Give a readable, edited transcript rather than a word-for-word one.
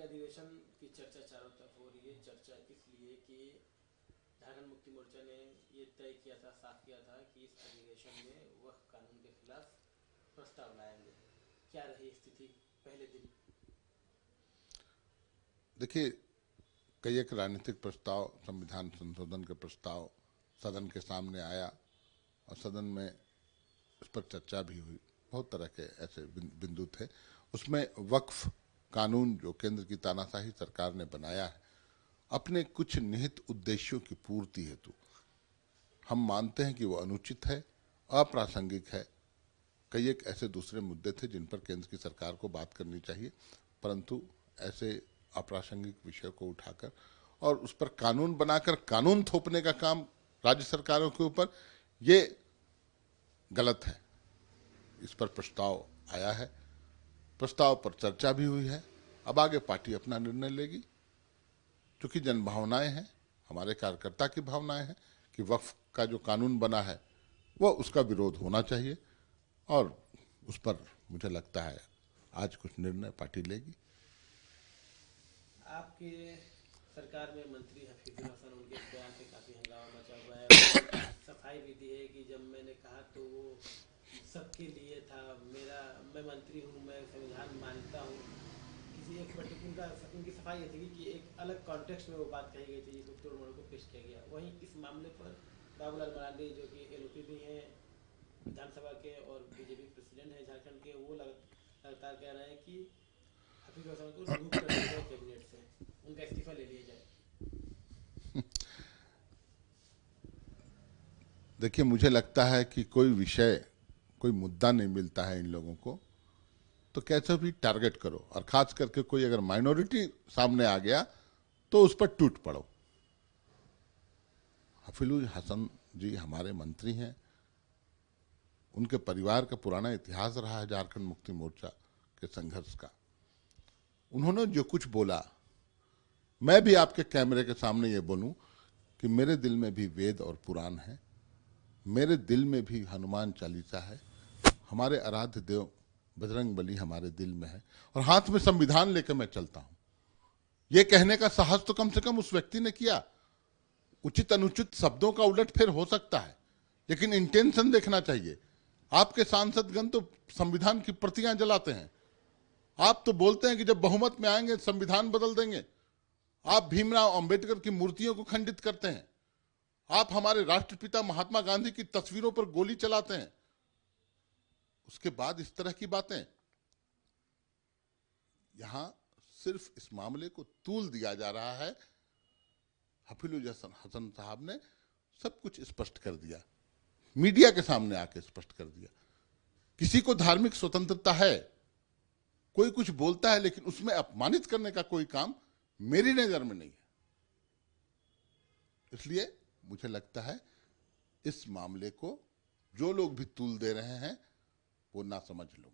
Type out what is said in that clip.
आपके अधिवेशन की चर्चा चारों तरफ हो रही है। चर्चा इसलिए कि झारखंड मुक्ति मोर्चा ने ये तय किया था, साफ किया था कि इस अधिवेशन में वह कानून के खिलाफ प्रस्ताव लाएंगे। क्या रही स्थिति पहले दिन? देखिए, कई एक राजनीतिक प्रस्ताव, संविधान संशोधन के प्रस्ताव सदन के सामने आया और सदन में उस पर चर्चा भी हुई। बहुत तरह के ऐसे बिंदु थे। उसमें वक्फ कानून जो केंद्र की तानाशाही सरकार ने बनाया है अपने कुछ निहित उद्देश्यों की पूर्ति हेतु, हम मानते हैं कि वो अनुचित है, अप्रासंगिक है। कई एक ऐसे दूसरे मुद्दे थे जिन पर केंद्र की सरकार को बात करनी चाहिए, परंतु ऐसे अप्रासंगिक विषय को उठाकर और उस पर कानून बनाकर कानून थोपने का काम राज्य सरकारों के ऊपर, ये गलत है। इस पर प्रस्ताव आया है, प्रस्ताव पर चर्चा भी हुई है। अब आगे पार्टी अपना निर्णय लेगी। क्योंकि जन भावनाएं हैं, हमारे कार्यकर्ता की भावनाएं हैं कि वक्फ का जो कानून बना है वह उसका विरोध होना चाहिए और उस पर मुझे लगता है आज कुछ निर्णय पार्टी लेगी। आपके सरकार में मंत्री हफीजुल हसन, उनके इस बयान पे काफ़ी हंगामा मचा हुआ है। उन्होंने सफाई भी दी है कि जब मैंने कहा तो वो सबके लिए था। मैं मंत्री हूँ, मैं संविधान मानता हूँ। किसी एक पर्टिकुलर उनकी सफाई ये थी कि एक अलग कॉन्टेक्स्ट में वो बात कही गई थी जिसको तोड़ मोड़ को पेश किया गया। वहीं इस मामले पर बाबूलाल मरांडी जो कि एलओपी भी हैं विधानसभा के और बीजेपी प्रेसिडेंट हैं झारखंड के, वो लगातार कह रहे हैं कि हफीजुल हसन को रिमूव कर दिया जाए कैबिनेट से, उनका इस्तीफा ले लिया जाए। देखिए, मुझे लगता है कि कोई विषय, कोई मुद्दा नहीं मिलता है इन लोगों को तो कैसे भी टारगेट करो, और खास करके कोई अगर माइनॉरिटी सामने आ गया तो उस पर टूट पड़ो। हफीजुल हसन जी हमारे मंत्री हैं, उनके परिवार का पुराना इतिहास रहा है झारखंड मुक्ति मोर्चा के संघर्ष का। उन्होंने जो कुछ बोला, मैं भी आपके कैमरे के सामने ये बोलूं कि मेरे दिल में भी वेद और पुराण है, मेरे दिल में भी हनुमान चालीसा है, हमारे आराध्य देव बजरंग बली हमारे दिल में है, और हाथ में संविधान लेकर मैं चलता हूं। यह कहने का साहस तो कम से कम उस व्यक्ति ने किया। उचित अनुचित शब्दों का उलटफेर हो सकता है, लेकिन इंटेंशन देखना चाहिए। आपके सांसदगण तो संविधान की प्रतियां जलाते हैं, आप तो बोलते हैं कि जब बहुमत में आएंगे संविधान बदल देंगे। आप भीमराव अंबेडकर की मूर्तियों को खंडित करते हैं, आप हमारे राष्ट्रपिता महात्मा गांधी की तस्वीरों पर गोली चलाते हैं। उसके बाद इस तरह की बातें, यहां सिर्फ इस मामले को तूल दिया जा रहा है। हफीजुल हसन साहब ने सब कुछ स्पष्ट कर दिया, मीडिया के सामने आके स्पष्ट कर दिया। किसी को धार्मिक स्वतंत्रता है, कोई कुछ बोलता है, लेकिन उसमें अपमानित करने का कोई काम मेरी नजर में नहीं है। इसलिए मुझे लगता है इस मामले को जो लोग भी तूल दे रहे हैं वो ना समझ लो।